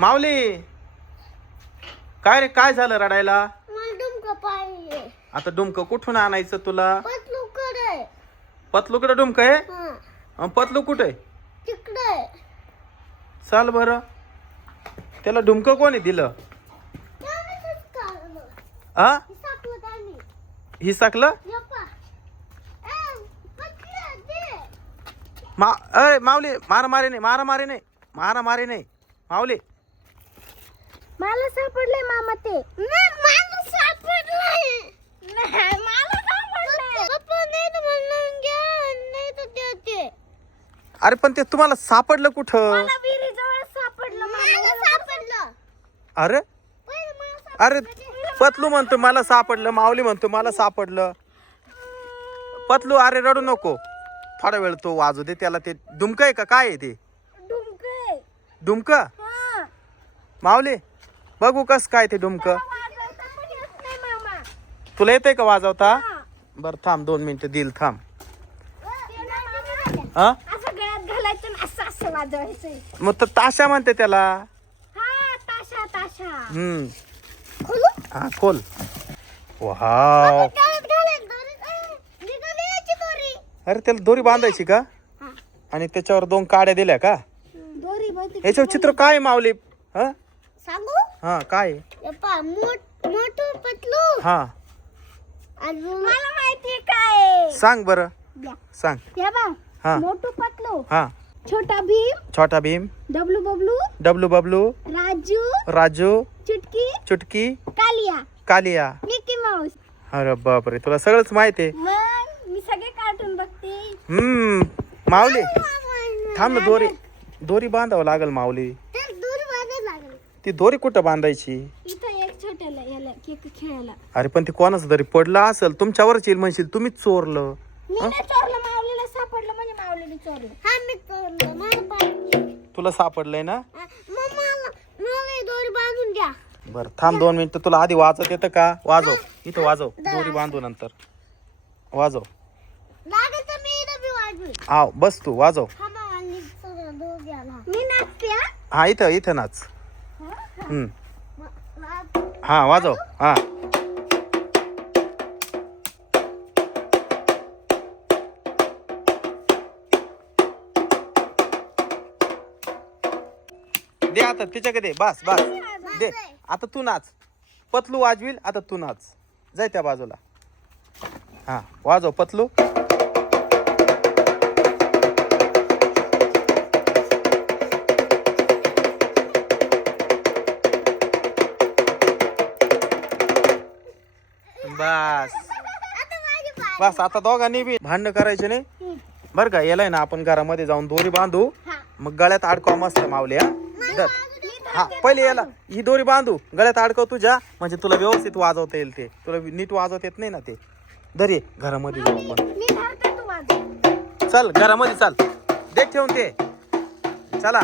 माऊली काय रे, काय झालं रडायला? आता डुमक कुठून आणायचं तुला? पतलूकडे डुमक आहे? पतलू कुठे? चाल बर, त्याला डुमक कोणी दिलं? हिसकलं? माऊली मारामारी नाही, मारामारी नाही, मारामारी नाही माऊली. मला सापडले मामा ते. मला सापडलंय. मला सापडलंय. पप्पा नाही तर म्हणून घ्या, नाही तर देते. अरे पण ते तुम्हाला सापडलं कुठं? मला विहिरीजवळ सापडलं. मला सापडलं. अरे अरे पतलू म्हणतो मला सापडलं, माऊली म्हणतो मला सापडलं. पतलू अरे रडू नको, थोडा वेळ तो वाजू दे त्याला. ते डुमक आहे का काय आहे ते? डुमक? माऊली बघू कस काय ते डुमक. तुला येतंय का वाजवता? बर थांब 2 मिनिटं देईल, थांब. मग तर ताशा म्हणते त्याला. हा खोल. वाव, अरे त्याला दोरी बांधायची का? आणि त्याच्यावर 2 काड्या दिल्या का? याच्यावर चित्र काय आहे माऊली? सांगू? हा काय? मोठू पतलू. हा मला माहिती काय. सांग बर, सांग. हे बघ, हा मोठू पतलू, हा छोटा भीम, छोटा भीम, डब्लू बबलू, डब्लू बबलू, राजू, राजू, चुटकी, चुटकी, कालिया, कालिया. Mickey Mouse. अरे बापरे, तुला सगळंच माहिती आहे. मग मी सगळे कार्टून बघते. माऊली थांब ना, दोरी बांधावं लागल माऊली. ती दोरी कुठं बांधायची? इथं एक छोट्याला याला केक खेळायला. अरे पण ते कोणाचं तरी पडलं असेल, तुमच्यावरच येईल म्हणशील तुम्हीच चोरलं. मी नाही चोरलं, माऊलीला सापडलं म्हणजे माऊलीने चोरलं. हा मी चोरलं, मला पाहिजे. तुला सापडलंय ना? मग मला दोरी बांधून द्या. बर थांब 2 मिनिटं. तुला आधी वाजत येतं का? वाजव इथं, वाजव. दोरी बांधू नंतर वाजव. लागेल तर मी इथं बी वाजवेन. हा बस तू वाजव. मी नाचते. हा इथं नाच. हा वाजव. हा दे आता तिच्याकडे. बस बस दे. आता तू नाच. पतलू वाजवील, आता तू नाच. जाय त्या बाजूला. हा वाजव पतलू. बस बस, आता दोघांनी बी भांडण करायचे नाही बर का. याला ना आपण घरामध्ये जाऊन दोरी बांधू, मग गळ्यात अडकवा मस्त माऊली. हा पहिले याला ही दोरी बांधू, गळ्यात अडकव तुझ्या, म्हणजे तुला व्यवस्थित वाजवता येईल. ते तुला नीट वाजवता येत नाही ना ते. धरे घरामध्ये जाऊ आपण. चल घरामध्ये चाल, देख ठेवून ते. चला.